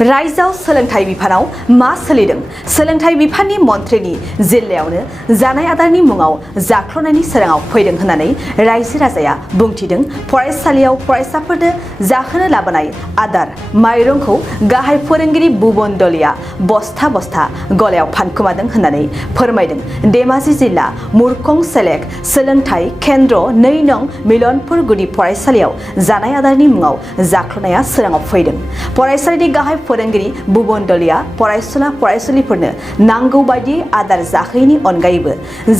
रायजोआव सोलोंथाइ बिफानाव मा सोलिदों सोलोंथाइ बिफाननि मन्थ्रिनि जिल्लायावनो जानाय आदारनि मुङाव जाख्ल'नायनि सोराङाव फैदों होननानै रायजो राजाया बुंथिदों फरायसालियाव फरायसाफोरनो जाहोनो लाबोनाय आदार माइरंखौ गाहाय फोरोंगिरि बुबन दलिया बस्था बस्था गलायाव फानखोमादों होननानै फोरमायदों धेमाजि जिल्ला मुरखं सेलेक्ट सोलोंथाइ केन्द्र 2 नं मिलनपुर गुदि फरायसालियाव जानाय आदारनि मुङाव जाख्ल'नाया सोराङाव फैदों फरायसालिनि गाहाय फोरोंगिरि बुबन दलिया फरायसुला फरायसुलिफोरनो नांगौ बायदि आदार जाहोयैनि अनगायैबो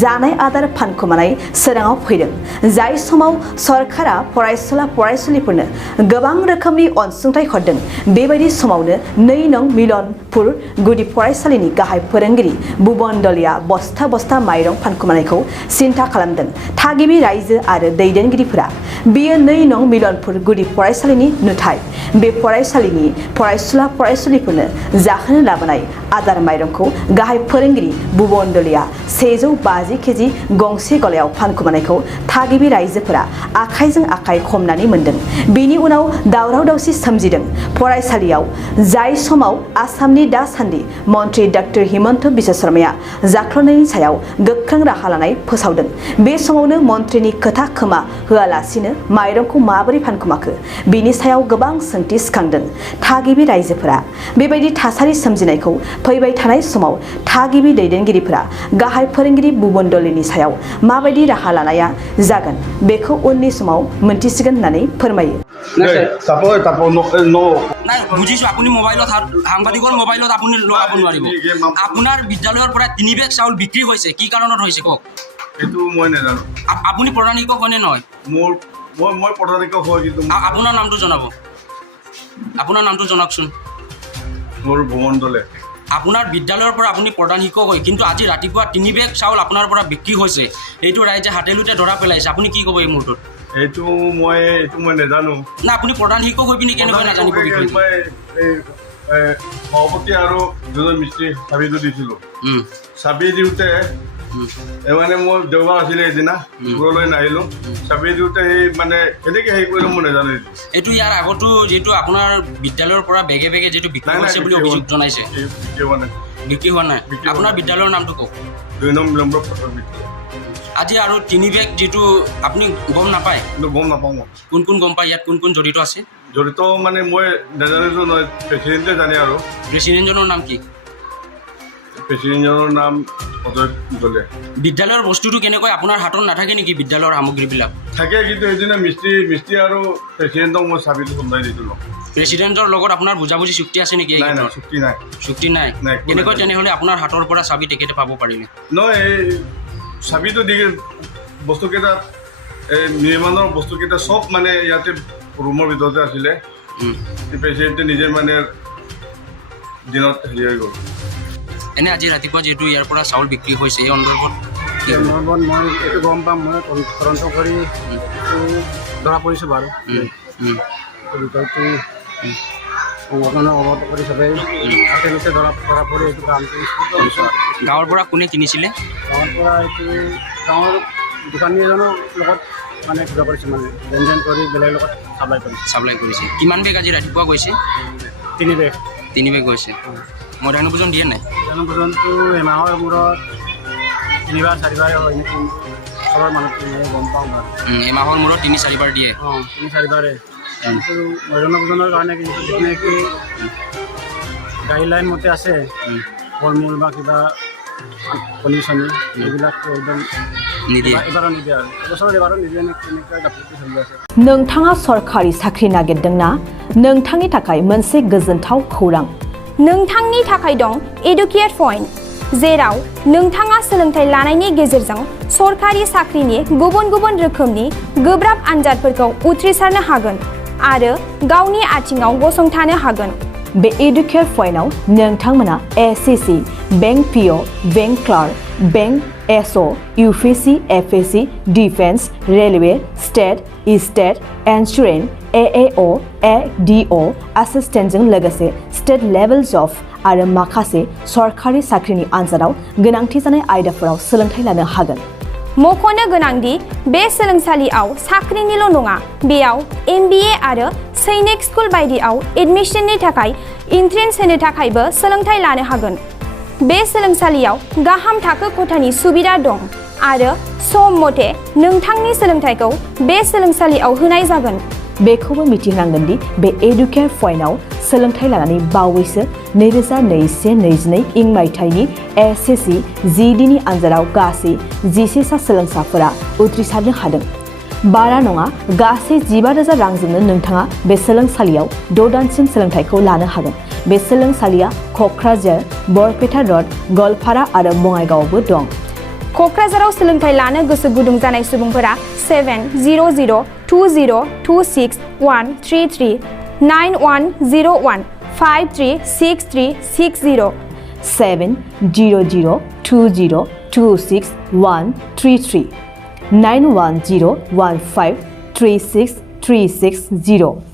जानाय आदार फानखोमानाय सोराङाव फैदों जाय समाव सरकारा फरायसुला फरायसुलिफोरनो गोबां रोखोमनि अनसुंथाइ हरदों बेबायदि समावनो 2 नं मिलनपुर गुदि फरायसालिनि गाहाय फोरोंगिरि बुबन दलिया बस्था बस्था माइरं फानखोमानायखौ सिन्था खालामदों थागिबि रायजो आरो दैदेनगिरिफोरा बेयो 2 नं मिलनपुर गुदि फरायसालिनि नुथाय बे फरायसालिनि फरायसुला फरायसुलिफोरनो जाहोनो लाबोनाय आदार माइरंखौ गाहाय फोरोंगिरि बुबन दलिया 150 केजि गंसे गलायाव फानखोमानायखौ थागिबि रायजोफोरा आखाइजों आखाइ हमनानै मोनदों बेनि उनाव दावराव दावसि सोमजिदों फरायसालियाव जाय समाव आसामनि दासान्दि मन्थ्रि डक्टर हिमन्त बिश्व शर्माया जाख्ल'नायनि सायाव गोख्रों राहा लानाय फोसावदों बे समावनो मन्थ्रिनि खोथा खोमा होआलासिनो माइरंखौ माबोरै फानखोमाखो बेनि सायाव गोबां सोंथि सिखांदों थागिबि रायजोफोरा बेबायदि थासारि सोमजिनायखौ फैबाय थानाय समाव थागिबि दैदेनगिरिफोरा गाहाय फोरोंगिरि बुबन दलियानि सायाव माबायदि राहा लानाया जागोन बेखौ उननि समाव मोनथिसिगोन होननानै फोरमायो বুজিছো আপুনি মোবাইলত সাংবাদিকৰ মোবাইলত আপুনি লগাব নোৱাৰিব আপোনাৰ বিদ্যালয়ৰ পৰা 3 বেগ চাউল বিক্ৰী হৈছে কি কাৰণত হৈছে কওক এটো মই নাজানো আপুনি প্ৰধান শিক্ষক হয়নে নহয় মই প্ৰধান শিক্ষক হয় কিন্তু আপোনাৰ নামটো জনাব আপোনাৰ নামটো জনাওকচোন মোৰ ভুৱন দলে আপোনাৰ বিদ্যালয়ৰ পৰা আপুনি প্ৰধান শিক্ষক হয় কিন্তু আজি ৰাতিপুৱা 3 বেগ চাউল আপোনাৰ পৰা বিক্ৰী হৈছে এইটো ৰাইজে হাতেলুতে ধৰা পেলাইছে আপুনি কি ক'ব এই মুহূৰ্তত এইটো মই নাজানো না আপুনি প্ৰধান শিক্ষক হৈ পিনি কেনেকৈ নাজানিব মই সভাপতি আৰু দুজন মিস্ত্ৰী চাবিটো দিছিলোঁ চাবি দিওঁতে মানে মই দেওবাৰ আছিলে এদিনা ঘৰলৈ নাহিলোঁ চাবি দিওঁতে সেই মানে কেনেকৈ হেৰি কৰিলোঁ মই নাজানো এইটো ইয়াৰ আগতো যিটো আপোনাৰ বিদ্যালয়ৰ পৰা বেগে বেগে যিটো বিক্ৰী হৈছে বুলি অভিযোগ জনাইছে বিক্ৰী হোৱা নাই আপোনাৰ বিদ্যালয়ৰ নামটো কওক 2 নং মিলনপুৰ বিদ্যালয় আজি আৰু 3 বেগ যিটো আপুনি গম নাপায় গম নাপাওঁ মই কোন গম পায় ইয়াত কোন জড়িত আছে জড়িত মানে মই নাজানিছোঁ নহয় প্ৰেচিডেণ্টে জানে আৰু প্ৰেচিডেণ্টজনৰ নাম কি প্ৰেচিডেণ্টজনৰ নাম অজয় দলে বিদ্যালয়ৰ বস্তুটো কেনেকৈ আপোনাৰ হাতত নাথাকে নেকি বিদ্যালয়ৰ সামগ্ৰীবিলাক থাকে কিন্তু সেইদিনা মিস্ত্ৰী আৰু প্ৰেচিডেণ্টক মই চাবিটো চম্ভালি দিছিলোঁ প্ৰেচিডেণ্টৰ লগত আপোনাৰ বুজাবুজি চুক্তি আছে নেকি চুক্তি নাই কেনেকৈ তেনেহ'লে আপোনাৰ হাতৰ পৰা চাবি তেখেতে পাব পাৰিলে নহয় এই চাবিটো দি বস্তুকেইটা এই নিৰ্মাণৰ বস্তুকেইটা চব মানে ইয়াতে ৰুমৰ ভিতৰতে আছিলে প্ৰেচিডেণ্টে নিজে মানে দিনত হেৰি হৈ গ'ল এনে আজি ৰাতিপুৱা যিহেতু ইয়াৰ পৰা চাউল বিক্ৰী হৈছে এই সন্দৰ্ভত মই এইটো গম পাম মই তদন্ত কৰি ধৰা পৰিছোঁ বাৰু বিষয়টো সংগঠনৰ অৱগত কৰি চবেই একেলগে ধৰা পৰি এইটো কামটো গাঁৱৰ পৰা কোনে কিনিছিলে গাঁৱৰ পৰা এইটো গাঁৱৰ দোকানী এজনৰ লগত মানে কিবা কৰিছে মানে লেনদেন কৰি বেলেগৰ লগত চাপ্লাই কৰিছে কিমান বেগ আজি ৰাতিপুৱা গৈছে 3 বেগ গৈছে মধ্যাহ্ন ভোজন দিয়ে নাই মধ্যাহ্ন ভোজনটো এমাহৰ মূৰত 3-4বাৰ হয় নেকি চবৰ মানুহটো গম পাওঁ বাৰু এমাহৰ মূৰত 3-4বাৰ দিয়ে 3-4বাৰে কিন্তু মধ্যাহ্ন ভোজনৰ কাৰণে কিন্তু যেনেকৈ গাইডলাইন মতে আছে ফল মূল বা কিবা কণী চনি এইবিলাকটো একদম এবাৰো নিদিয়ে আৰু এবছৰত এবাৰো নিদিয়ে নে কেনেকৈ গাফিলতি চলি আছে नोंथाङा सरकारि साख्रि नागिरदोंना नोंथांनि थाखाय मोनसे गोजोनथाव खौरां नोंथांनि थाखाय दं एडुकेट पॉइंट जेराव नोंथाङा सोलोंथाइ लानायनि गेजेरजों सरकारि साख्रिनि गुबुन गुबुन रोखोमनि गोब्राब आनजादफोरखौ उथ्रिसारनो हागोन आरो गावनि आथिङाव गसंथानो हागोन बे एडुकेट पॉइंटआव नोंथांमोना SSC bank PO bank clerk bank SO UPSC FSC defence railway state insurance AAO ADO असिस्टेन्टजों लोगोसे स्टेट लेभेल जब आरो माखासे सरकारि साख्रिनि आनजादाव गोनांथि जानाय आयदाफोराव सोलोंथाइ लानो हागोन मख'नो गोनांदि बे सोलोंसालियाव साख्रिनिल' नङा बेयाव एमबिए आरो सैनिक स्कुल बायदियाव एडमिशननि थाखाय एन्ट्रेन्स होनो थाखायबो सोलोंथाइ लानो हागोन। बे सोलोंसालियाव गाहाम थाखो खथानि सुबिदा दं आरो सम मथे नोंथांनि सोलोंथाइखौ बे सोलोंसालियाव होनाय जागोन। बेखौबो मिथिनांगोन दि बे एडुकेयार पइन्टआव सोलोंथाइ लानानै बावैसो 2021-22 इं मायथाइनि SSC GDनि आनजादाव गासै 11 सा सोलोंसाफोरा उथ्रिसारनो हादों। बारा नङा गासै 15,000 रांजोंनो नोंथाङा बे सोलोंसालियाव 6 दानसिम सोलोंथाइखौ लानो हागोन। बे सोलोंसालिया क'क्राझार, बरपेटा रड, गवालपारा आरो बङाइगावआवबो दं। क'क्राझाराव सोलोंथाइ लानो गोसो गुदुं जानाय सुबुंफोरा 70020261133 9101536360 70020261133 9101536360